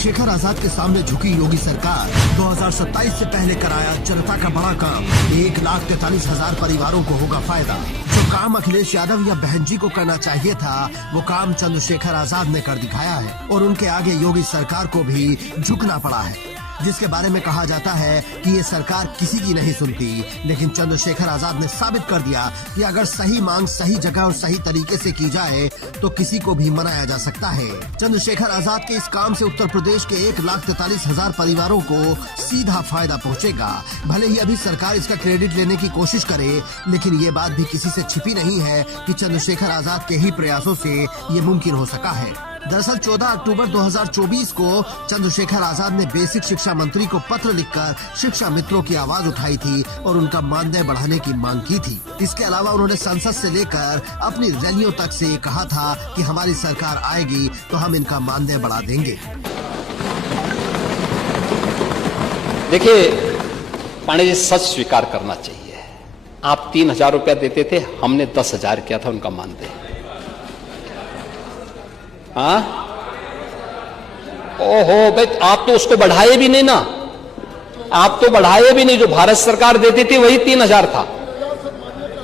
चंद्रशेखर आजाद के सामने झुकी योगी सरकार 2027 से पहले कराया जनता का बड़ा काम। 1,43,000 परिवारों को होगा फायदा। जो काम अखिलेश यादव या बहन जी को करना चाहिए था, वो काम चंद्रशेखर आजाद ने कर दिखाया है और उनके आगे योगी सरकार को भी झुकना पड़ा है, जिसके बारे में कहा जाता है कि ये सरकार किसी की नहीं सुनती। लेकिन चंद्रशेखर आजाद ने साबित कर दिया कि अगर सही मांग सही जगह और सही तरीके से की जाए तो किसी को भी मनाया जा सकता है। चंद्रशेखर आजाद के इस काम से उत्तर प्रदेश के 1,43,000 परिवारों को सीधा फायदा पहुंचेगा। भले ही अभी सरकार इसका क्रेडिट लेने की कोशिश करे, लेकिन ये बात भी किसी से छिपी नहीं है कि चंद्रशेखर आजाद के ही प्रयासों से ये मुमकिन हो सका है। दरअसल 14 अक्टूबर 2024 को चंद्रशेखर आजाद ने बेसिक शिक्षा मंत्री को पत्र लिखकर शिक्षा मित्रों की आवाज उठाई थी और उनका मानदेय बढ़ाने की मांग की थी। इसके अलावा उन्होंने संसद से लेकर अपनी रैलियों तक से कहा था कि हमारी सरकार आएगी तो हम इनका मानदेय बढ़ा देंगे। देखिए पांडे जी, सच स्वीकार करना चाहिए। आप 3,000 रुपया देते थे, हमने 10,000 किया था उनका मानदेय। हाँ, ओहो भाई, आप तो उसको बढ़ाए भी नहीं ना। आप तो बढ़ाए भी नहीं, जो भारत सरकार देती थी वही 3,000 था।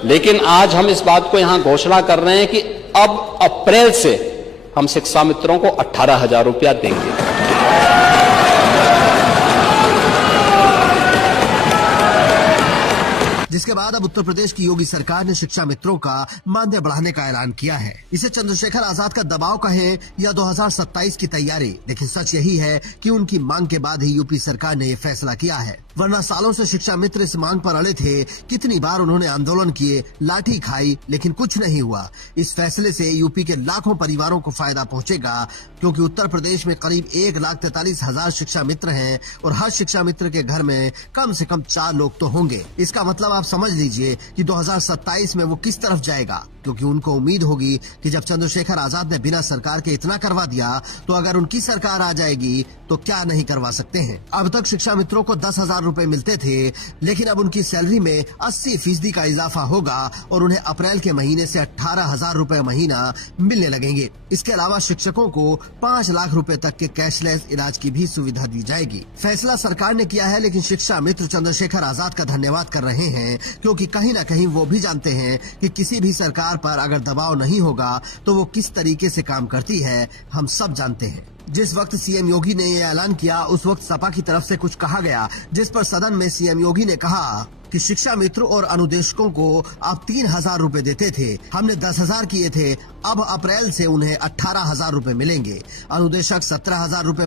लेकिन आज हम इस बात को यहां घोषणा कर रहे हैं कि अब अप्रैल से हम शिक्षा मित्रों को 18,000 रुपया देंगे। जिसके बाद अब उत्तर प्रदेश की योगी सरकार ने शिक्षा मित्रों का मानदेय बढ़ाने का ऐलान किया है। इसे चंद्रशेखर आजाद का दबाव कहें या 2027 की तैयारी, लेकिन सच यही है कि उनकी मांग के बाद ही यूपी सरकार ने ये फैसला किया है। वरना सालों से शिक्षा मित्र इस मांग पर अड़े थे। कितनी बार उन्होंने आंदोलन किए, लाठी खाई, लेकिन कुछ नहीं हुआ। इस फैसले से यूपी के लाखों परिवारों को फायदा पहुंचेगा, क्योंकि उत्तर प्रदेश में करीब 1,43,000 शिक्षा मित्र हैं और हर शिक्षा मित्र के घर में कम से कम 4 लोग तो होंगे। इसका मतलब आप समझ लीजिए कि 2027 में वो किस तरफ जाएगा, क्योंकि उनको उम्मीद होगी कि जब चंद्रशेखर आजाद ने बिना सरकार के इतना करवा दिया, तो अगर उनकी सरकार आ जाएगी तो क्या नहीं करवा सकते हैं। अब तक शिक्षा मित्रों को 10,000 रुपए मिलते थे, लेकिन अब उनकी सैलरी में 80% का इजाफा होगा और उन्हें अप्रैल के महीने से 18,000 रुपए महीना मिलने लगेंगे। इसके अलावा शिक्षकों को 5 लाख रुपए तक के कैशलेस इलाज की भी सुविधा दी जाएगी। फैसला सरकार ने किया है, लेकिन शिक्षा मित्र चंद्रशेखर आजाद का धन्यवाद कर रहे हैं, क्योंकि कहीं न कहीं वो भी जानते हैं कि किसी भी सरकार पर अगर दबाव नहीं होगा तो वो किस तरीके से काम करती है, हम सब जानते हैं। जिस वक्त सीएम योगी ने ये ऐलान किया, उस वक्त सपा की तरफ से कुछ कहा गया, जिस पर सदन में सीएम योगी ने कहा कि शिक्षा मित्र और अनुदेशकों को आप 3,000 रुपए देते थे, हमने 10,000 किए थे, अब अप्रैल से उन्हें 18,000 रुपए मिलेंगे। अनुदेशक 17,000 रुपए